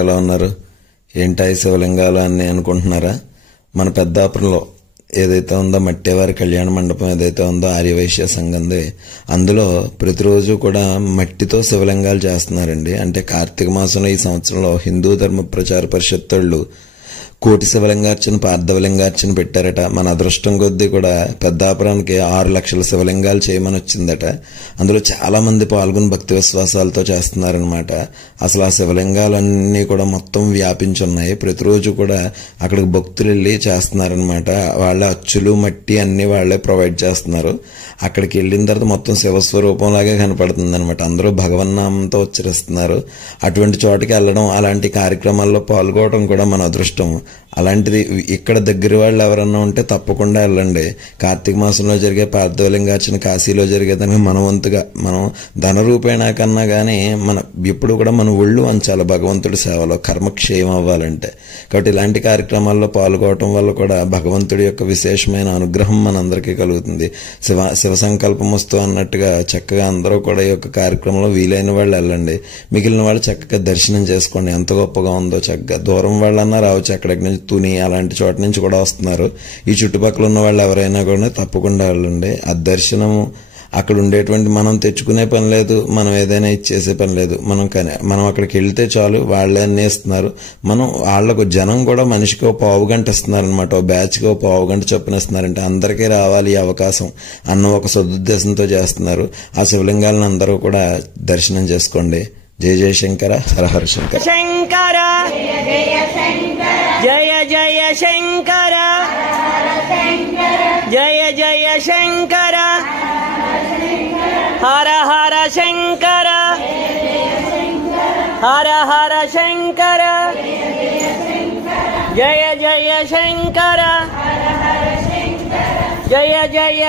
ఎలా ఉన్నారు? ఏంటాయి శివలింగాలు అని అనుకుంటున్నారా? మన పెద్దాపురంలో ఏదైతే ఉందో మట్టేవారి కళ్యాణ మండపం ఏదైతే ఉందో ఆర్యవైశ్య సంఘంది, అందులో ప్రతిరోజు కూడా మట్టితో శివలింగాలు చేస్తున్నారండి. అంటే కార్తీక మాసంలో ఈ సంవత్సరంలో హిందూ ధర్మ ప్రచార పరిషత్ వాళ్ళు కోటి శివలింగార్చన పార్థవలింగార్చన పెట్టారట. మన అదృష్టం కొద్దీ కూడా పెద్దాపురానికి 6 లక్షల శివలింగాలు చేయమని వచ్చిందట. అందులో చాలా మంది పాల్గొని భక్తి విశ్వాసాలతో చేస్తున్నారనమాట. అసలు ఆ శివలింగాలన్నీ కూడా మొత్తం వ్యాపించున్నాయి. ప్రతిరోజు కూడా అక్కడికి భక్తులు వెళ్ళి చేస్తున్నారనమాట. వాళ్ళ అచ్చులు మట్టి అన్ని వాళ్లే ప్రొవైడ్ చేస్తున్నారు. అక్కడికి వెళ్ళిన తర్వాత మొత్తం శివస్వరూపంలాగే కనపడుతుంది అనమాట. అందరూ భగవన్నామంతో ఉచ్చరిస్తున్నారు. అటువంటి చోటకి వెళ్ళడం, అలాంటి కార్యక్రమాల్లో పాల్గొనడం కూడా మన అదృష్టం. అలాంటిది ఇక్కడ దగ్గర వాళ్ళు ఎవరన్నా ఉంటే తప్పకుండా వెళ్ళండి. కార్తీక మాసంలో జరిగే పార్థవలింగార్చన కాశీలో జరిగేదానికి మన వంతుగా మనం ధన రూపేణా కన్నా కానీ ఎప్పుడు కూడా మన ఒళ్ళు వంచాలి భగవంతుడి సేవలో, కర్మక్షేమం అవ్వాలంటే. కాబట్టి ఇలాంటి కార్యక్రమాల్లో పాల్గొనడం వల్ల కూడా భగవంతుడి యొక్క విశేషమైన అనుగ్రహం మనందరికీ కలుగుతుంది. శివ సంకల్పం వస్తూ అన్నట్టుగా చక్కగా అందరూ కూడా ఈ యొక్క కార్యక్రమంలో వీలైన వాళ్ళు వెళ్ళండి. మిగిలిన వాళ్ళు చక్కగా దర్శనం చేసుకోండి. ఎంత గొప్పగా ఉందో చక్కగా. దూరం వాళ్ళన్నా రావచ్చు, అక్కడికి నుంచి తుని అలాంటి చోట నుంచి కూడా వస్తున్నారు. ఈ చుట్టుపక్కల ఉన్న వాళ్ళు ఎవరైనా కూడా తప్పకుండా వెళ్ళండి. ఆ దర్శనము అక్కడ ఉండేటువంటి మనం తెచ్చుకునే పని లేదు, మనం ఏదైనా ఇచ్చేసే పని లేదు. మనం అక్కడికి వెళ్తే చాలు, వాళ్ళే అన్నీ ఇస్తున్నారు. మనం వాళ్లకు జనం కూడా మనిషికి 1/2 గంట ఇస్తున్నారు అనమాట. బ్యాచ్కి 1/2 గంట చొప్పున ఇస్తున్నారంటే అందరికీ రావాలి ఈ అవకాశం అన్న ఒక సదుద్దేశంతో చేస్తున్నారు. ఆ శివలింగాలను అందరూ కూడా దర్శనం చేసుకోండి. జయ జయ శంకర, హర హర శంకర. శంకర జయ జయ శంకర, జయ జయ శంకర, హర హర శంకర, హర హర శంకర, జయ జయ శంకర, జయ జయ